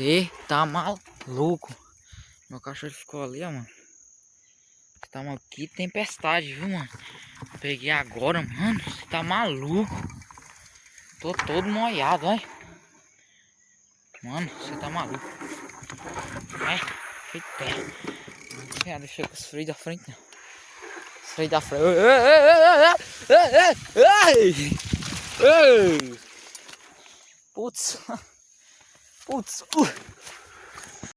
Você tá maluco. Meu cachorro ficou ali, ó, mano. Tá uma que tempestade, viu, mano? Peguei agora, mano. Você tá maluco. Tô todo molhado, olha. Mano, você tá maluco. Ai, eita. Deixa eu com os freios da frente, não. Os freios da frente. Putz. Putz.